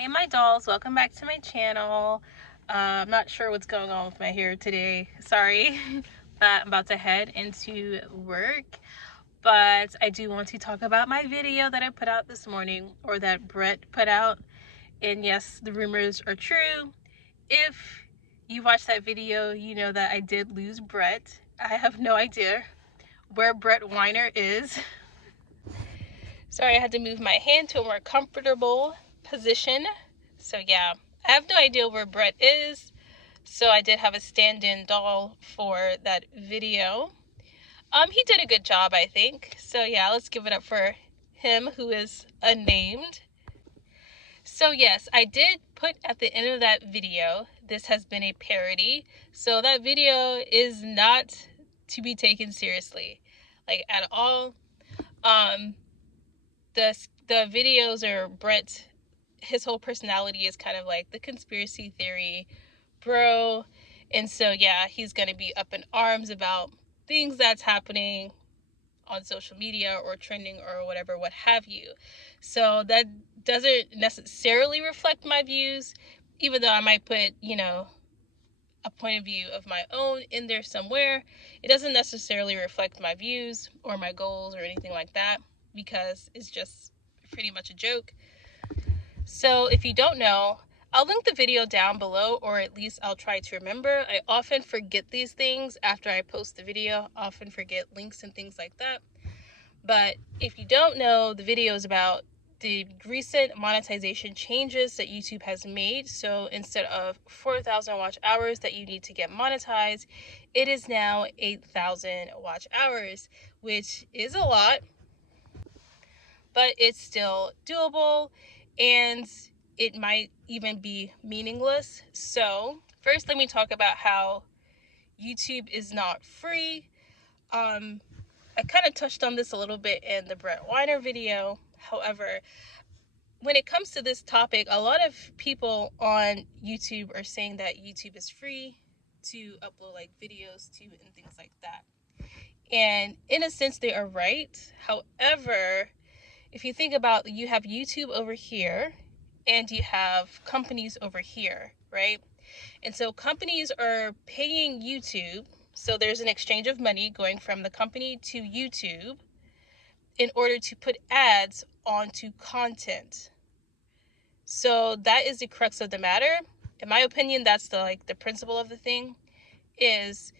Hey my dolls, welcome back to my channel. I'm not sure what's going on with my hair today. Sorry, but I'm about to head into work. But I do want to talk about my video that I put out this morning, or that Brett put out. And yes, the rumors are true. If you watched that video, you know that I did lose Brett. I have no idea where Brett Weiner is. Sorry, I had to move my hand to a more comfortable position. So yeah, I have no idea where Brett is. So I did have a stand-in doll for that video. He did a good job, I think. So yeah, let's give it up for him, who is unnamed. So yes, I did put at the end of that video, this has been a parody. So that video is not to be taken seriously, like at all. The videos are Brett, his whole personality is kind of like the conspiracy theory bro, and so yeah, he's gonna be up in arms about things that's happening on social media or trending or whatever, what have you. So that doesn't necessarily reflect my views, even though I might put, you know, a point of view of my own in there somewhere. It doesn't necessarily reflect my views or my goals or anything like that, because it's just pretty much a joke. So if you don't know, I'll link the video down below, or at least I'll try to remember. I often forget these things after I post the video, often forget links and things like that. But if you don't know, the video is about the recent monetization changes that YouTube has made. So instead of 4,000 watch hours that you need to get monetized, it is now 8,000 watch hours, which is a lot, but it's still doable, and it might even be meaningless. So first, let me talk about how YouTube is not free. I kind of touched on this a little bit in the Brett Weiner video. However, when it comes to this topic, a lot of people on YouTube are saying that YouTube is free to upload like videos to and things like that. And in a sense, they are right. However, if you think about, you have YouTube over here and you have companies over here, right? And so companies are paying YouTube. So there's an exchange of money going from the company to YouTube in order to put ads onto content. So that is the crux of the matter. In my opinion, that's the principle of the thing, is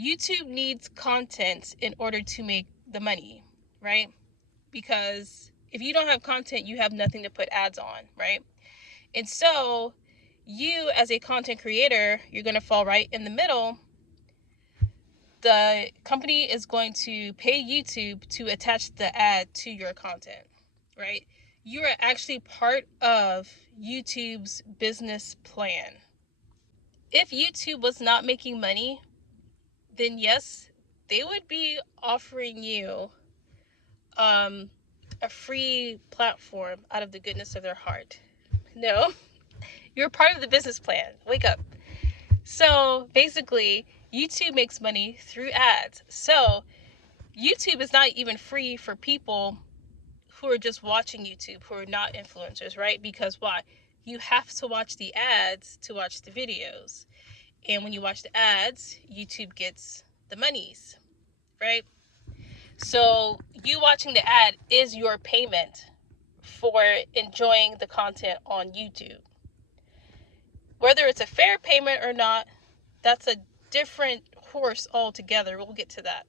YouTube needs content in order to make the money, right? Because if you don't have content, you have nothing to put ads on, right? And so you, as a content creator, you're going to fall right in the middle. The company is going to pay YouTube to attach the ad to your content, right? You are actually part of YouTube's business plan. If YouTube was not making money, then yes, they would be offering you a free platform out of the goodness of their heart. No, you're part of the business plan. Wake up. So basically, YouTube makes money through ads. So YouTube is not even free for people who are just watching YouTube, who are not influencers, right? Because why? You have to watch the ads to watch the videos. And when you watch the ads, YouTube gets the monies, right? So you watching the ad is your payment for enjoying the content on YouTube. Whether it's a fair payment or not, that's a different horse altogether. We'll get to that.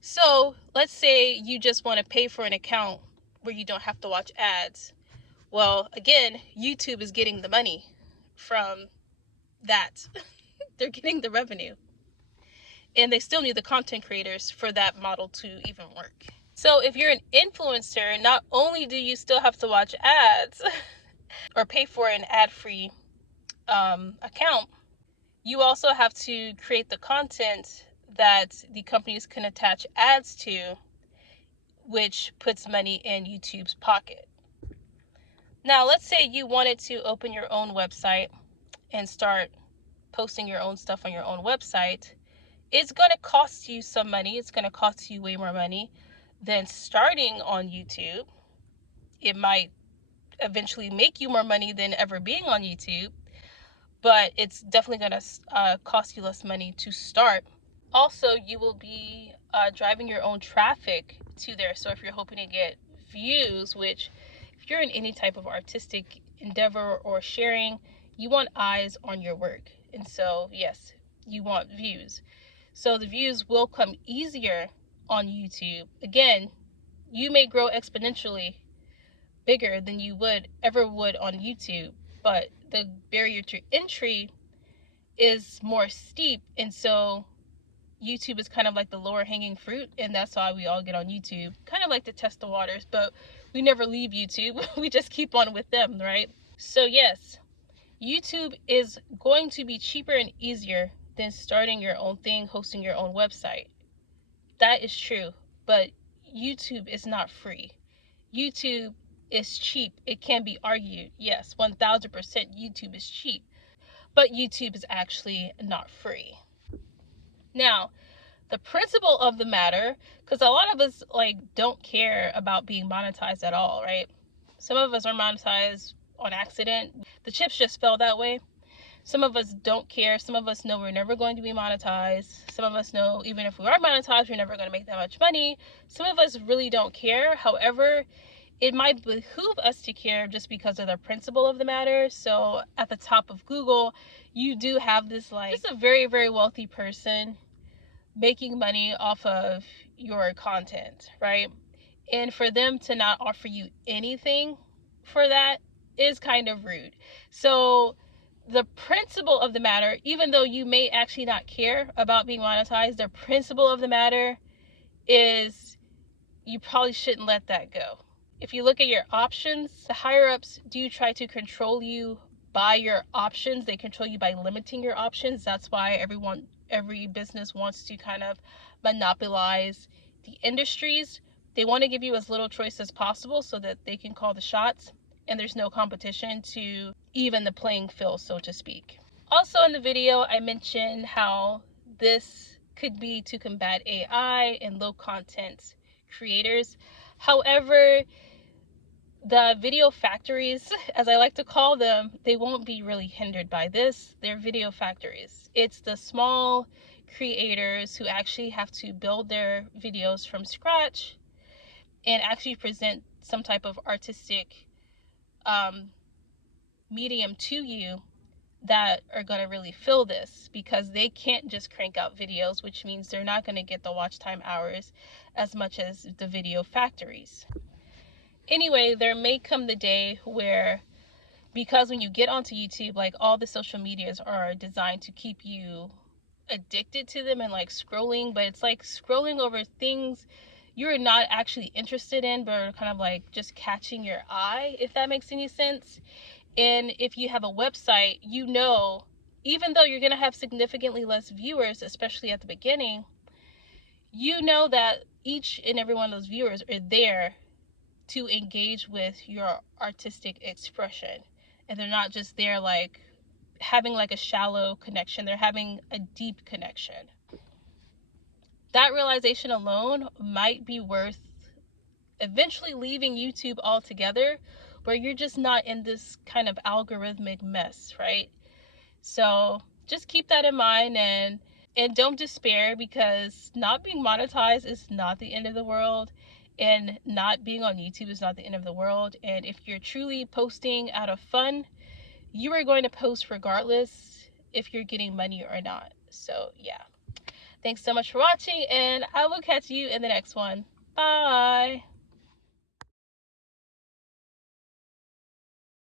So let's say you just want to pay for an account where you don't have to watch ads. Well, again, YouTube is getting the money from that. They're getting the revenue. And they still need the content creators for that model to even work. So if you're an influencer, not only do you still have to watch ads or pay for an ad-free account, you also have to create the content that the companies can attach ads to, which puts money in YouTube's pocket. Now, let's say you wanted to open your own website and start posting your own stuff on your own website. It's going to cost you some money. It's going to cost you way more money than starting on YouTube. It might eventually make you more money than ever being on YouTube, but it's definitely going to cost you less money to start. Also, you will be driving your own traffic to there. So if you're hoping to get views, which if you're in any type of artistic endeavor or sharing, you want eyes on your work. And so, yes, you want views. So the views will come easier on YouTube. Again, you may grow exponentially bigger than you would on YouTube, but the barrier to entry is more steep, and so YouTube is kind of like the lower hanging fruit, and that's why we all get on YouTube, kind of like to test the waters, but we never leave YouTube. We just keep on with them, right? So yes, YouTube is going to be cheaper and easier than starting your own thing, hosting your own website. That is true, but YouTube is not free. YouTube is cheap. It can be argued. Yes, 1000% YouTube is cheap, but YouTube is actually not free. Now, the principle of the matter, because a lot of us don't care about being monetized at all, right? Some of us are monetized on accident. The chips just fell that way. Some of us don't care. Some of us know we're never going to be monetized. Some of us know even if we are monetized, we're never going to make that much money. Some of us really don't care. However, it might behoove us to care just because of the principle of the matter. So at the top of Google, you do have this just a very, very wealthy person making money off of your content, right? And for them to not offer you anything for that is kind of rude. So the principle of the matter, even though you may actually not care about being monetized, the principle of the matter is you probably shouldn't let that go. If you look at your options, the higher ups do try to control you by your options. They control you by limiting your options. That's why every business wants to kind of monopolize the industries. They want to give you as little choice as possible so that they can call the shots, and there's no competition to even the playing field, so to speak. Also in the video, I mentioned how this could be to combat AI and low content creators. However, the video factories, as I like to call them, they won't be really hindered by this. They're video factories. It's the small creators who actually have to build their videos from scratch and actually present some type of artistic medium to you that are going to really feel this, because they can't just crank out videos, which means they're not going to get the watch time hours as much as the video factories. Anyway, there may come the day where, because when you get onto YouTube, all the social medias are designed to keep you addicted to them and scrolling, but it's scrolling over things you're not actually interested in, but are kind of just catching your eye, if that makes any sense. And if you have a website, even though you're going to have significantly less viewers, especially at the beginning, that each and every one of those viewers are there to engage with your artistic expression. And they're not just there having a shallow connection. They're having a deep connection. That realization alone might be worth eventually leaving YouTube altogether, where you're just not in this kind of algorithmic mess, right? So just keep that in mind, and don't despair, because not being monetized is not the end of the world, and not being on YouTube is not the end of the world. And if you're truly posting out of fun, you are going to post regardless if you're getting money or not. So yeah, thanks so much for watching, and I will catch you in the next one. Bye.